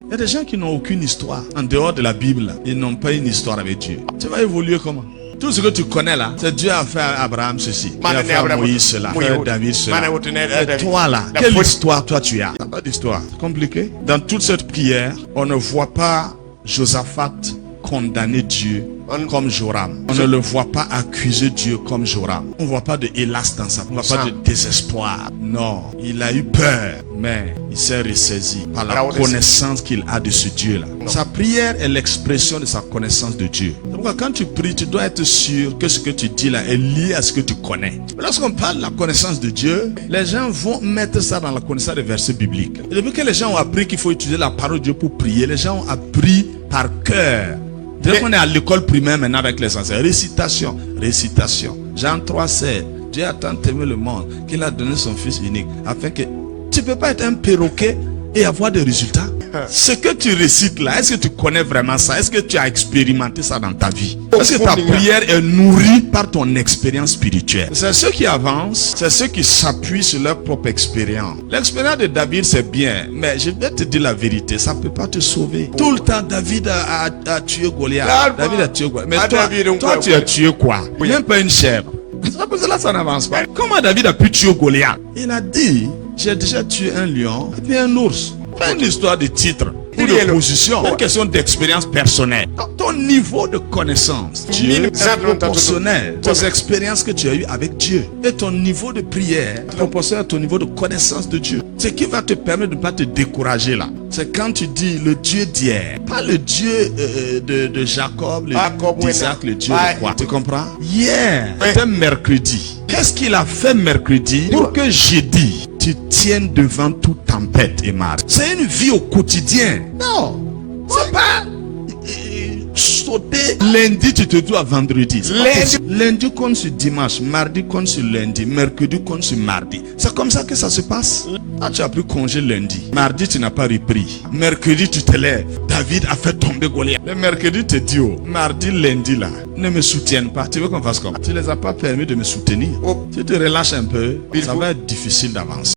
Il y a des gens qui n'ont aucune histoire. En dehors de la Bible, ils n'ont pas une histoire avec Dieu. Tu vas évoluer comment? Tout ce que tu connais là, c'est Dieu a fait à Abraham ceci, Dieu a fait à Moïse cela, a fait à David cela. Et toi là, quelle histoire toi tu as? Pas d'histoire. C'est compliqué. Dans toute cette prière, on ne voit pas Josaphat condamner Dieu comme Joram. On ne le voit pas accuser Dieu comme Joram. On ne voit pas de hélas dans ça. On ne voit pas de désespoir. Non, il a eu peur, mais il s'est ressaisi par la connaissance qu'il a de ce Dieu-là. Sa prière est l'expression de sa connaissance de Dieu. Donc quand tu pries, tu dois être sûr que ce que tu dis là est lié à ce que tu connais. Lorsqu'on parle de la connaissance de Dieu, les gens vont mettre ça dans la connaissance des versets bibliques. Et depuis que les gens ont appris qu'il faut utiliser la parole de Dieu pour prier, les gens ont appris par cœur. Dès qu'on est à l'école primaire maintenant avec les enseignants, récitation, récitation. Jean 3,16. Dieu a tant aimé le monde qu'il a donné son fils unique afin que tu ne peux pas être un perroquet et avoir des résultats. Ce que tu récites là, est-ce que tu connais vraiment ça? Est-ce que tu as expérimenté ça dans ta vie? Est-ce que ta prière est nourrie par ton expérience spirituelle? C'est ceux qui avancent, c'est ceux qui s'appuient sur leur propre expérience. L'expérience de David c'est bien, mais je vais te dire la vérité, ça ne peut pas te sauver. Tout le temps David a tué Goliath. David a tué Goliath. Mais toi tu as tué quoi? Même pas une chèvre. Là, ça n'avance pas. Comment David a pu tuer Goliath? Il a dit, j'ai déjà tué un lion et puis un ours. Pas une histoire de titre ou de position, c'est une question d'expérience personnelle. Donc, ton niveau de connaissance, Dieu est proportionnel aux expériences que tu as eues avec Dieu. Et ton niveau de prière est proportionnel à ton niveau de connaissance de Dieu. Ce qui va te permettre de ne pas te décourager là, c'est quand tu dis le Dieu d'hier, pas le Dieu de Jacob, d'Isaac, le Dieu de quoi. Tu comprends? Hier, c'était mercredi. Qu'est-ce qu'il a fait mercredi pour que jeudi tu tiennes devant toute tempête et marre? C'est une vie au quotidien. Non, c'est pas sauter. Lundi, tu te dois à vendredi. Lundi compte sur dimanche, mardi compte sur lundi, mercredi compte sur mardi. C'est comme ça que ça se passe. Ah, tu as pris congé lundi. Mardi, tu n'as pas repris. Mercredi, tu te lèves. David a fait tomber Goliath. Le mercredi, tu te dis, oh, mardi, lundi, là, ne me soutiennent pas. Tu veux qu'on fasse comment? Tu ne les as pas permis de me soutenir. Tu te relâches un peu, ça va être difficile d'avancer.